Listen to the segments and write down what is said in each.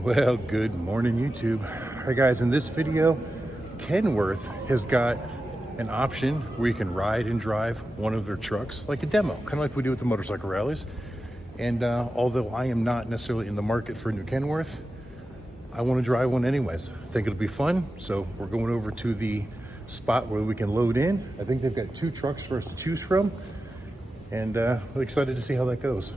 Well, good morning, YouTube. All right, guys, in this video, Kenworth has got an option where you can ride and drive one of their trucks like a demo, kind of like we do with the motorcycle rallies. And although I am not necessarily in the market for a new Kenworth, I want to drive one anyways. I think it'll be fun. So we're going over to the spot where we can load in. I think they've got two trucks for us to choose from. And we're excited to see how that goes.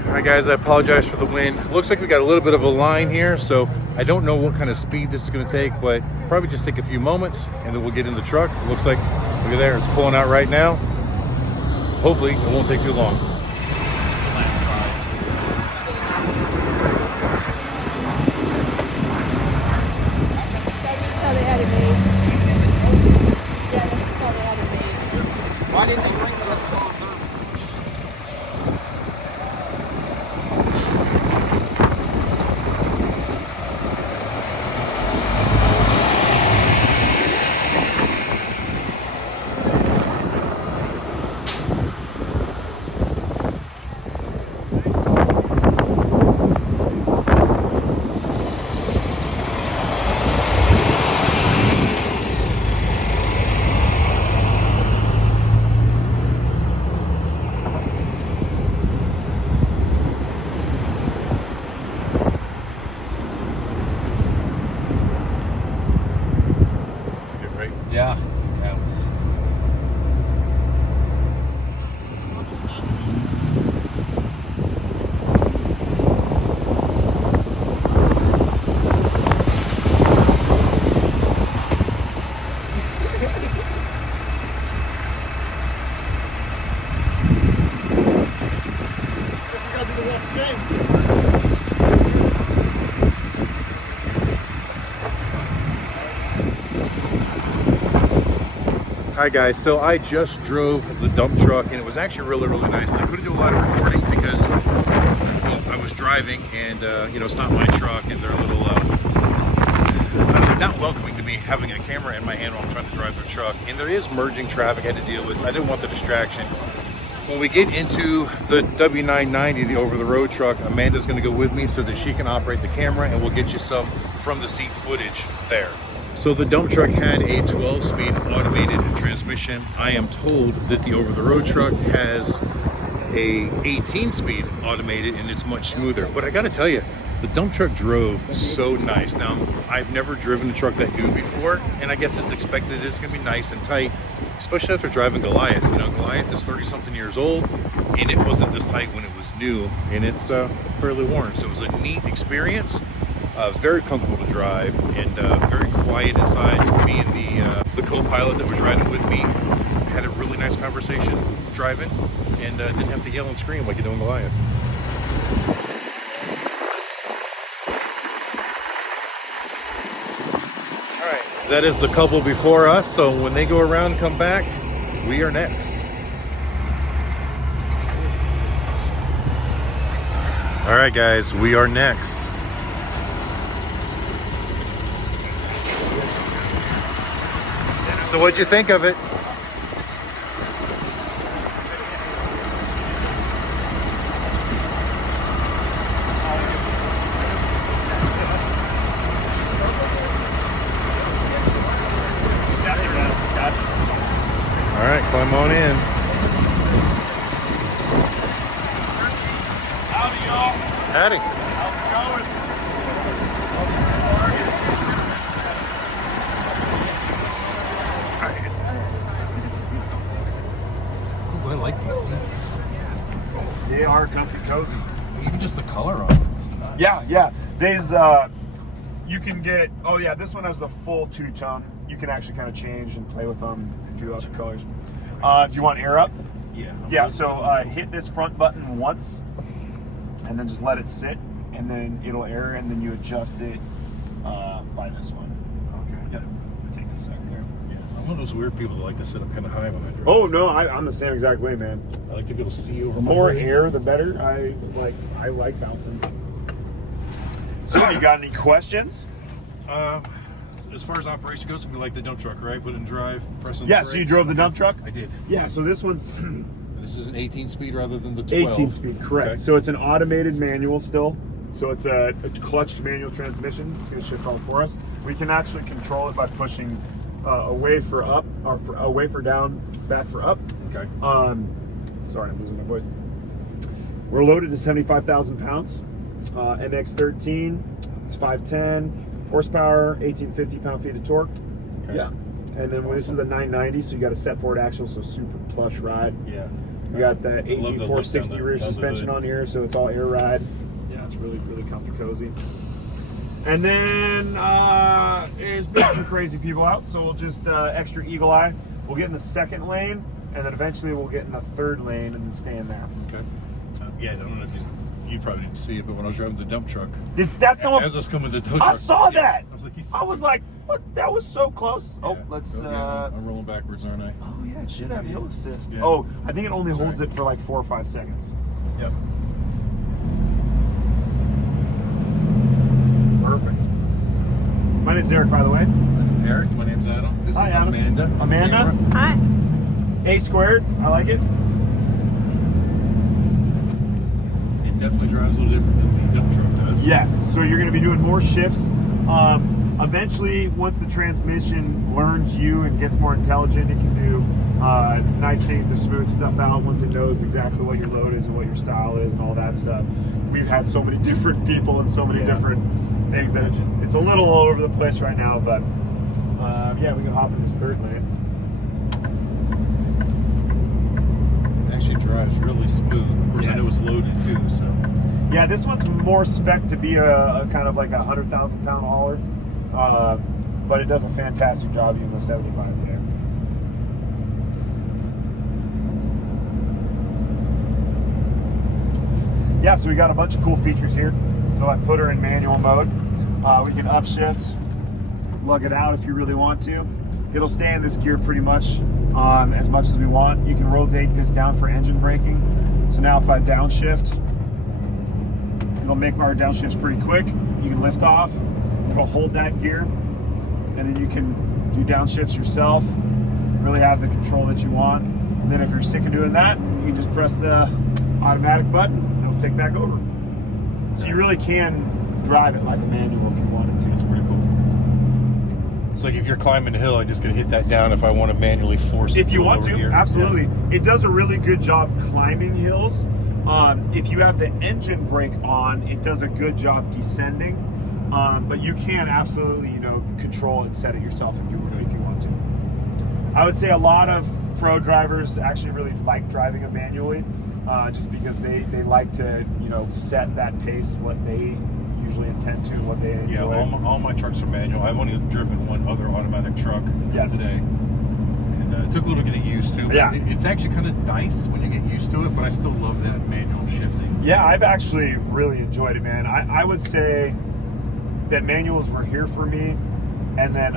All right, guys, I apologize for the wind. Looks like we got a little bit of a line here, so I don't know what kind of speed this is going to take, but probably just take a few moments and then we'll get in the truck. It looks like, look at there, it's pulling out right now. Hopefully it won't take too long. That's just how they had it made. Yeah, that's just how they had it made. Why didn't they bring the rest of them? Yeah. All right, guys, so I just drove the dump truck and it was actually really nice. I couldn't do a lot of recording because I was driving and it's not my truck and they're a little kind of not welcoming to me having a camera in my hand while I'm trying to drive their truck. And there is merging traffic I had to deal with. I didn't want the distraction. When we get into the W990, the over-the-road truck, Amanda's going to go with me so that she can operate the camera and we'll get you some from the seat footage there. So the dump truck had a 12-speed automated transmission. I am told that the over-the-road truck has a 18-speed automated and it's much smoother. But I gotta tell you, the dump truck drove so nice. Now, I've never driven a truck that new before, and I guess it's expected it's gonna be nice and tight, especially after driving Goliath. You know, Goliath is 30-something years old, and it wasn't this tight when it was new, and it's fairly worn. So it was a neat experience. Very comfortable to drive and very quiet inside. Me and the co-pilot that was riding with me had a really nice conversation driving and didn't have to yell and scream like you do in Goliath. All right, that is the couple before us. So when they go around and come back, we are next. All right, guys, we are next. So what'd you think of it? All right, climb on in. Howdy, y'all. Howdy. How's it going? Ooh, I like these seats. They are comfy cozy. Even just the color on them is nice. Yeah. These you can get. Oh yeah, this one has the full two-tone. You can actually kind of change and play with them and do other colors. Do you want air up? Yeah. Yeah. So hit this front button once, and then just let it sit, and then it'll air, and then you adjust it by this one. Okay. Yeah. Take a sec there. Yeah. one of those weird people that like to sit up kind of high when I drive. Oh no, I'm the same exact way, man. I like to be able to see over The my more head. air, the better. I like bouncing. So, you got any questions? As far as operation goes, we like the dump truck, right? Put it in drive, press on the Yeah, brakes. so you drove the dump truck? I did. Yeah, so this one's This is an 18-speed rather than the 12. 18 speed, correct. Okay. So it's an automated manual still. So it's a clutched manual transmission. It's going to shift all for us. We can actually control it by pushing away for up, or away for down, back for up. Okay. Sorry, I'm losing my voice. We're loaded to 75,000 pounds. MX-13, it's 510 horsepower, 1850 pound-feet of torque. Okay. Yeah. And then this is a 990, so you got a set forward axle, so super plush ride. Yeah. You got the love the lift down 460 the- rear down the suspension hood. on here, so it's all air ride. Yeah, it's really, really comfy cozy. And then there's been some crazy people out, so we'll just extra eagle eye. We'll get in the second lane, and then eventually we'll get in the third lane and then stay in there. Okay. Yeah, I don't know if you probably didn't see it, but when I was driving the dump truck, That's someone. as I was coming to the tow I truck, saw yeah, that. I I was like, what? That was so close. yeah. Oh, let's. I'm rolling backwards, aren't I? Oh yeah, it should have hill assist. Yeah. Oh, I think it only holds Sorry. it for like 4 or 5 seconds. Yep. Perfect. My name's Eric, by the way. Eric, my name's Adam. This Hi, is Adam. Amanda. Amanda? Camera. Hi. A squared. I like it. It definitely drives a little different than the dump truck does. Yes. So you're going to be doing more shifts. Eventually, once the transmission learns you and gets more intelligent, it can do nice things to smooth stuff out once it knows exactly what your load is and what your style is and all that stuff. We've had so many different people and so many different things that it's a little all over the place right now, but yeah, we can hop in this third lane. It actually drives really smooth. Of course, I know Yes. it's loaded too, so. Yeah, this one's more spec to be a kind of like a 100,000 pound hauler, but it does a fantastic job even with 75K. Yeah, so we got a bunch of cool features here. So I put her in manual mode. We can upshift, lug it out if you really want to. It'll stay in this gear pretty much as we want. You can rotate this down for engine braking. So now if I downshift, it'll make our downshifts pretty quick. You can lift off, it'll hold that gear, and then you can do downshifts yourself, really have the control that you want. And then if you're sick of doing that, you can just press the automatic button and it'll take back over. So you really can drive it like a manual if you wanted to. It's pretty cool. It's like if you're climbing a hill, I just gotta hit that down if I want to manually force it. If you want over to, here. absolutely. Yeah. It does a really good job climbing hills. If you have the engine brake on, it does a good job descending. But you can absolutely, control and set it yourself if you want to. I would say a lot of pro drivers actually really like driving it manually, just because they like to, set that pace, what they usually intend to, what they enjoy. Yeah, all my trucks are manual. I've only driven one other automatic truck today. And it took a little getting used to. But Yeah. It's actually kind of nice when you get used to it, but I still love that manual shifting. Yeah, I've actually really enjoyed it, man. I would say that manuals were here for me, and then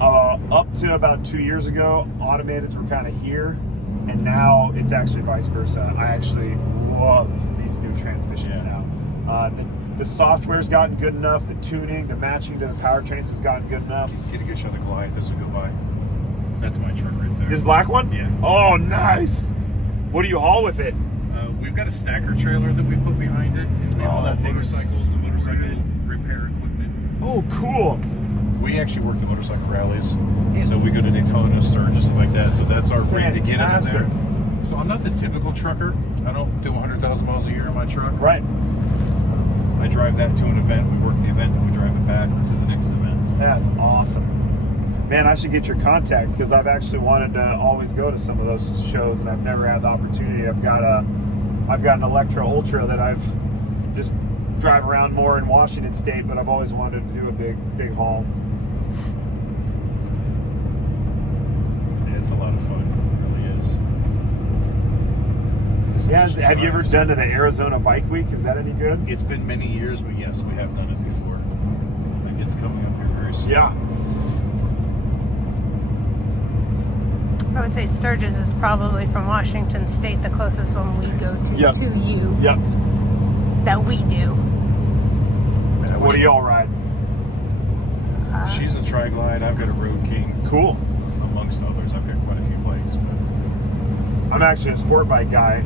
up to about 2 years ago, automatics were kind of here, and now it's actually vice versa. I actually love these new transmissions now. The software's gotten good enough, the tuning, the matching to the powertrains has gotten good enough. Get a good shot of Goliath as we go by. That's my truck right there. This black one? Yeah. Oh, nice. What do you haul with it? We've got a stacker trailer that we put behind it, and we haul that thing is motorcycles and motorcycle great. repair equipment. Oh, cool. We actually work the motorcycle rallies, so we go to Daytona, Sturgis, stuff like that. So that's our rig to get us there. Fantastic. So I'm not the typical trucker. I don't do 100,000 miles a year in my truck. Right. I drive that to an event. We work the event, and we drive it back to the next event. So. That's awesome. Man, I should get your contact because I've actually wanted to always go to some of those shows and I've never had the opportunity. I've got an Electra Ultra that I've just drive around more in Washington State, but I've always wanted to do a big haul. Yeah, it's a lot of fun. It really is. Yeah, have you ever done to the Arizona Bike Week? Is that any good? It's been many years, but yes, we have done it before. I think it's coming up here very soon. Yeah. I would say Sturgis is probably from Washington State, the closest one we go to Yep. to you Yep. that we do. What do y'all ride? She's a Tri-Glide. I've got a Road King. Cool. Amongst others, I've got quite a few bikes. But I'm actually a sport bike guy,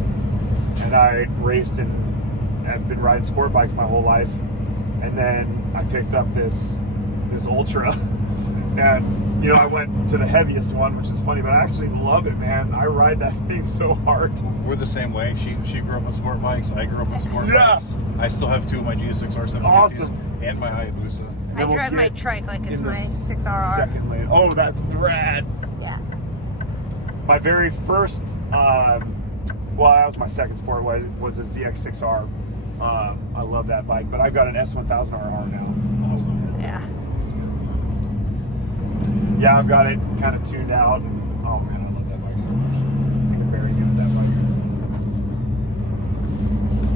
and I raced and have been riding sport bikes my whole life. And then I picked up this Ultra, and you know, I went to the heaviest one, which is funny, but I actually love it, man. I ride that thing so hard. we're the same way. She grew up on sport bikes. I grew up on sport Yeah. bikes. I still have 2 of my GSX-R 750s Awesome. and my Hayabusa. I Then we'll drive my get trike like it's in the my 6RR. second lane. Oh, that's rad. Yeah. My very first, well, that was my second sport, was a ZX6R. I love that bike, but I've got an S1000RR now. Awesome. Yeah. Yeah, I've got it kind of tuned out, and oh man, I love that bike so much. I think I'm very good at that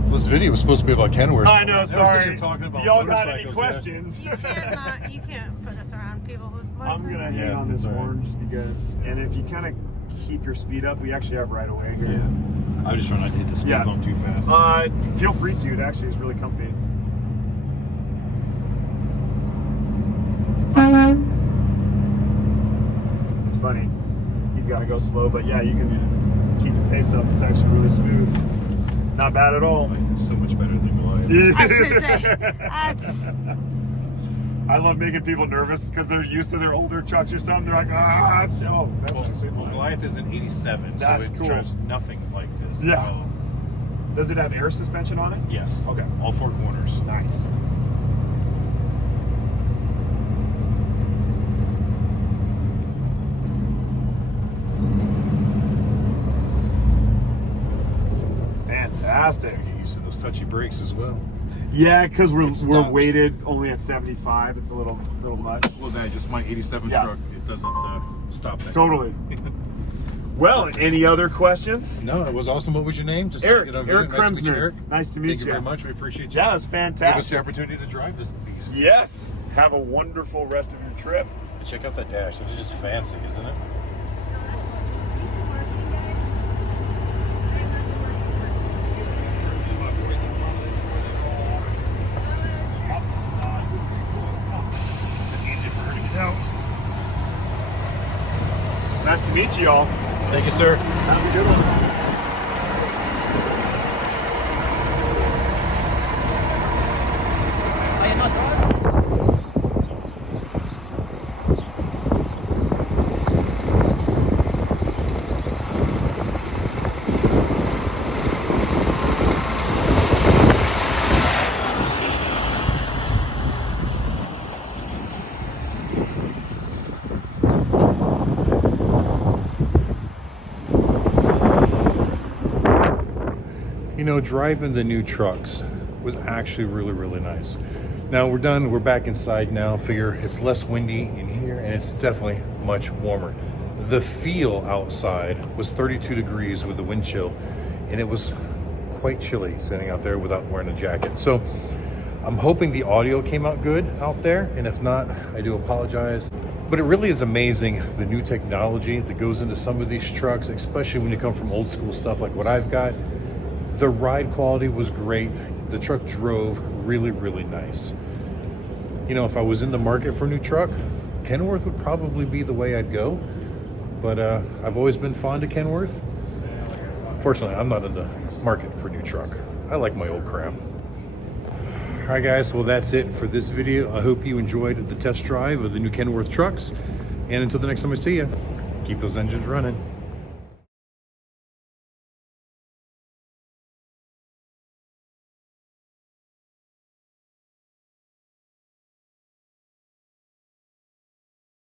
bike. This video was supposed to be about Kenworth. I know, Never seen sorry. you talking about Y'all got any motorcycles yet. questions? You can't put us around people with I'm gonna motorcycles. hang Yeah, on this that's all right. horn just because, and if you kind of keep your speed up, we actually have right away here. Yeah. I'm just trying not to hit the speed Yeah. bump too fast. Feel free to. It actually is really comfy. It's funny. He's got to go slow, but yeah, you can keep the pace up. It's actually really smooth. Not bad at all. It's so much better than Goliath. I was gonna say that's I love making people nervous because they're used to their older trucks or something. They're like, ah, that's actually Well, fun. Goliath is an 87, That's so it cool. drives nothing like this. Yeah. at all. Does it have air suspension on it? Yes. Okay. All 4 corners. Nice. Fantastic. Get used to those touchy brakes as well. Yeah, because It we're stops. weighted only at 75. It's a little much. Well, that just my 87 Yeah. truck. It doesn't stop that. Totally. Well, any other questions? No, it was awesome. What was your name? Just Eric. to get a Eric video. Nice to meet you, Kremsner. Eric. Nice to meet Thank you you. very much. We appreciate you. Yeah, it's Give us the fantastic. opportunity to drive this beast. Yes. Have a wonderful rest of your trip. Check out that dash. It's just fancy, isn't it? It's easy for her to get out. Nice to meet you all. Thank you, sir. Have a good one. You know, driving the new trucks was actually really, really nice. Now we're done. We're back inside now. Figure it's less windy in here and it's definitely much warmer. The feel outside was 32 degrees with the wind chill, and it was quite chilly standing out there without wearing a jacket. So I'm hoping the audio came out good out there, and if not, I do apologize. But it really is amazing, the new technology that goes into some of these trucks, especially when you come from old school stuff like what I've got. The ride quality was great. The truck drove really, really nice. You know, if I was in the market for a new truck, Kenworth would probably be the way I'd go. But I've always been fond of Kenworth. Fortunately, I'm not in the market for a new truck. I like my old crap. All right, guys, well, that's it for this video. I hope you enjoyed the test drive of the new Kenworth trucks. And until the next time I see you, keep those engines running.